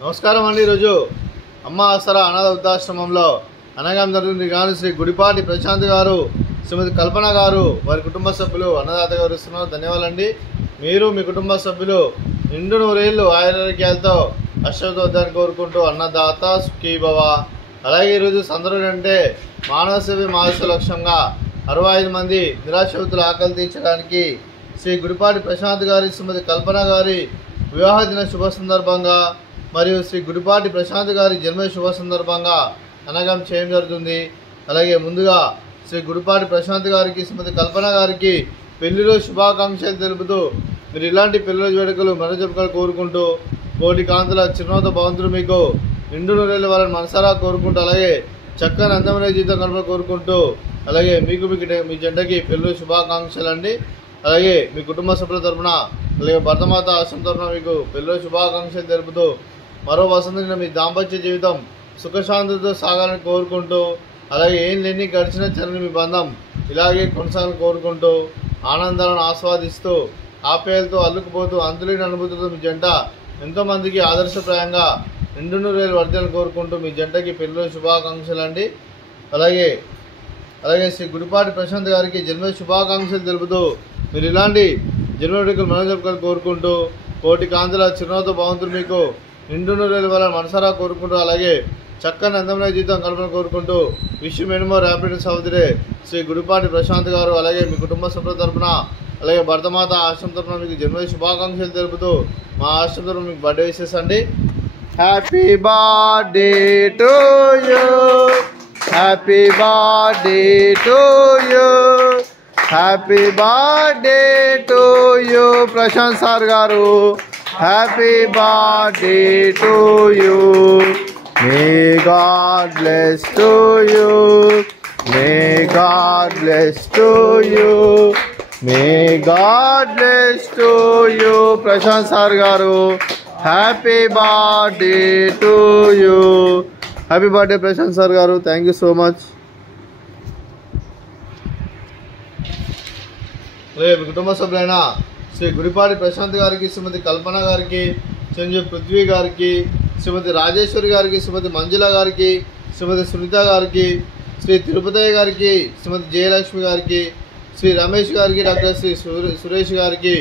నమస్కారం అండి. ఈరోజు అమ్మ ఆసరా అనాథ వృద్ధాశ్రమంలో అనగాం జరిగింది గాను శ్రీ గుడిపాటి ప్రశాంత్ గారు, శ్రీమతి కల్పన గారు, వారి కుటుంబ సభ్యులు అన్నదాత గారు ఇస్తున్నారు. ధన్యవాదాలండి. మీరు మీ కుటుంబ సభ్యులు నిండు నూరేళ్లు ఆయురారోగ్యాలతో అశ్వతోద్దాన్ని కోరుకుంటూ అన్నదాత సుఖీభవ. అలాగే ఈరోజు సందర్భం అంటే మానవ సేవ మానస లక్ష్యంగా 65 మంది నిరాశ్రితుల ఆకలి తీర్చడానికి శ్రీ గుడిపాటి ప్రశాంత్ గారి, శ్రీమతి కల్పన గారి వివాహ దిన శుభ సందర్భంగా మరియు శ్రీ గుడిపాటి ప్రశాంత్ గారి జన్మ శుభ సందర్భంగా అనగం చేయడం జరుగుతుంది. అలాగే ముందుగా శ్రీ గుడిపాటి ప్రశాంత్ గారికి, శ్రీమతి కల్పన గారికి పెళ్లిలో శుభాకాంక్షలు తెలుపుతూ మీరు ఇలాంటి పెళ్లి వేడుకలు మరో కోరుకుంటూ కోటి కాంతుల చిరునవ్వుతో భగవంతుడు మీకు నిండు నూరేళ్ళ వాళ్ళని మనసారా కోరుకుంటూ, అలాగే చక్కని అందమైన జీవితం కనుక కోరుకుంటూ, అలాగే మీకు మీ జంటకి పెళ్లి శుభాకాంక్షలు అండి. అలాగే మీ కుటుంబ సభ్యుల తరఫున, అలాగే భర్తమాత ఆశ్రమం తరఫున మీకు పెళ్లి శుభాకాంక్షలు తెలుపుతూ మరో వసంత మీ దాంపత్య జీవితం సుఖశాంతితో సాగాలని కోరుకుంటూ, అలాగే ఏం లేని గడిచిన చరణి మీ బంధం ఇలాగే కొనసాగాలని కోరుకుంటూ, ఆనందాలను ఆస్వాదిస్తూ ఆప్యాయలతో అల్లుకుపోతూ అంతులేని అనుభూతితో మీ జంట ఎంతోమందికి ఆదర్శప్రాయంగా నిండు నూరేళ్ళు వర్ధలను కోరుకుంటూ మీ జంటకి పెళ్లి శుభాకాంక్షలు అండి. అలాగే శ్రీ గుడిపాటి ప్రశాంత్ గారికి జన్మ శుభాకాంక్షలు తెలుపుతూ మీరు ఇలాంటి జన్మ వేడుకలు మనోజపుకొని కోరుకుంటూ కోటి కాంతుల చిరునవ్వుతో భగవంతుడు మీకు నిండు నూరేళ్ళ వల్ల మనసారా కోరుకుంటూ, అలాగే చక్కని అందమైన జీవితం కల్పన కోరుకుంటూ wish many more happiness of the day Shri Gudipati Prashanth గారు, అలాగే మీ కుటుంబ సభ్యుల తరఫున, అలాగే భర్తమాత ఆశ్రమం తరఫున మీకు జన్మ శుభాకాంక్షలు తెలుపుతూ మా ఆశ్రమం తరఫున మీకు బర్త్డే విషెస్ అండి. Happy birthday to you, happy birthday to you, happy birthday to you Prashant sir గారు. Happy birthday to you. May God bless to you, may God bless to you, may God bless to you Prashant sir గారు. Happy birthday to you. Happy birthday Prashant sir గారు. Thank you so much. మీ కుటుంబ సభ్యులైన శ్రీ గుడిపాటి ప్రశాంత్ గారికి, శ్రీమతి కల్పన గారికి, సంజయ్ పృథ్వీ గారికి, శ్రీమతి రాజేశ్వరి గారికి, శ్రీమతి మంజుల గారికి, శ్రీమతి సునీత గారికి, శ్రీ తిరుపతయ్య గారికి, శ్రీమతి జయలక్ష్మి గారికి, శ్రీ రమేష్ గారికి, డాక్టర్ శ్రీ సురేష్ గారికి,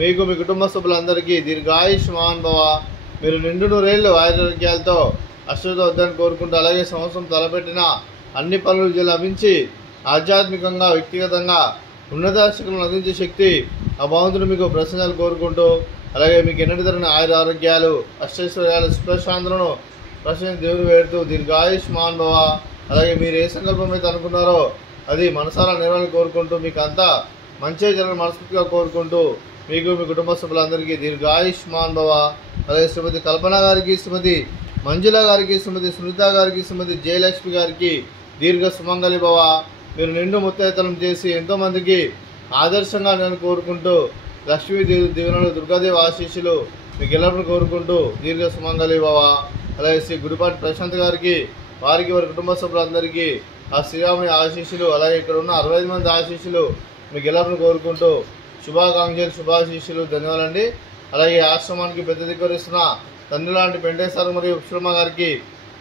మీకు మీ కుటుంబ సభ్యులందరికీ దీర్ఘాయుష్మాన్ భవ. మీరు నిండు నూరేళ్ళు ఆరోగ్యాలతో అశ్వతో వద్దని కోరుకుంటూ, అలాగే సంవత్సరం తలపెట్టిన అన్ని పనులు లభించి ఆధ్యాత్మికంగా, వ్యక్తిగతంగా ఉన్నతాశక్తులను అందించే శక్తి ఆ భగవంతుడు మీకు ప్రసన్నాలు కోరుకుంటూ, అలాగే మీకు ఎన్నటి తరని ఆరోగ్యాలు, అష్టైశ్వర్యాలు, సుఖశాంతులను ప్రశ్న దేవుడు వేడుతూ దీర్ఘాయుష్మాన్ భవ. అలాగే మీరు ఏ సంకల్పం అయితే అనుకున్నారో అది మనసారా నెరవేరాలని కోరుకుంటూ, మీకు అంతా మంచి జరగని మనస్ఫూర్తిగా కోరుకుంటూ మీకు మీ కుటుంబ సభ్యులందరికీ దీర్ఘాయుష్మాన్ భవ. అలాగే శ్రీమతి కల్పన గారికి, శ్రీమతి మంజుల గారికి, శ్రీమతి సునీత గారికి, శ్రీమతి జయలక్ష్మి గారికి దీర్ఘ సుమంగళి భవ. మీరు నిండు ముత్తైతనం చేసి ఎంతోమందికి ఆదర్శంగా నేను కోరుకుంటూ లక్ష్మీదేవి దీవెనలు, దుర్గాదేవి ఆశీస్సులు మీకు ఎల్లప్పుడూ కోరుకుంటూ దీర్ఘ సుమంగళి భవ. అలాగే శ్రీ గుడిపాటి ప్రశాంత్ గారికి, వారికి వారి కుటుంబ సభ్యులందరికీ ఆ శ్రీరాముని ఆశీస్సులు, అలాగే ఇక్కడ ఉన్న 65 మంది ఆశీస్సులు మీకు ఎల్లప్పుడూ కోరుకుంటూ శుభాకాంక్షలు, శుభాశీస్సులు. ధన్యవాదాలండి. అలాగే ఆశ్రమానికి పెద్ద దిగ్గరిస్తున్న తండ్రి లాంటి వెంకటేశ్వర మరియు విశ్వమ్మ గారికి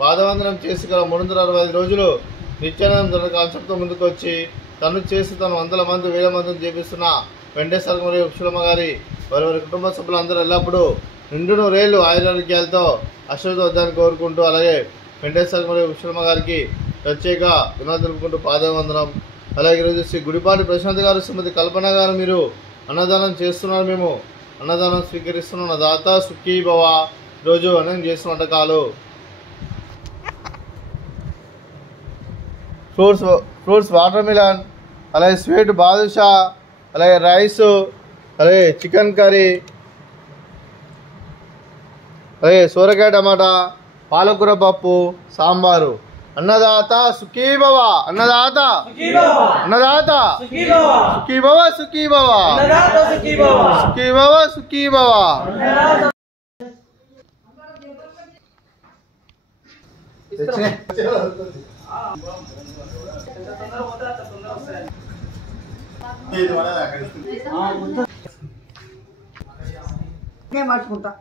పాదవందనం చేసి గల 365 రోజులు నిత్యానందం తన కాన్సెప్ట్తో ముందుకు వచ్చి తను చేసి తను వందల మంది, వేల మందిని చేపిస్తున్న వెంకటేశ్వర మరియు విశ్వమ్మ గారి వారి వారి కుటుంబ సభ్యులందరూ ఎల్లప్పుడూ నిండు నూరేళ్ళు ఆయురారోగ్యాలతో అశ్వతో వద్దని కోరుకుంటూ, అలాగే వెంకటేశ్వర మరియు విశ్వమ్మ గారికి ప్రత్యేక వినోదం తెలుపుకుంటూ పాదవందనం. అలాగే ఈరోజు శ్రీ గుడిపాటి ప్రశాంత్ గారు, శ్రీమతి కల్పన గారు మీరు అన్నదానం చేస్తున్నారు. మేము అన్నదానం స్వీకరిస్తున్నాం. నా దాత సుఖీ భవ. ఈరోజు అన్నం చేస్తున్న వంటకాలు ఫ్రూట్స్ వాటర్ మిలన్, అలాగే స్వీట్ బాదుషా, అలాగే రైసు, అలాగే చికెన్ కర్రీ, అలాగే సోరకాయ టమాటా, పాలకూర పప్పు, సాంబారు. అన్నదాత సుఖీ భవ. అన్నదాత అన్నదాత సుఖీ భవ, సుఖీ భవ, సుఖీ భవ, సుఖీ భవ. మార్చుకుంటా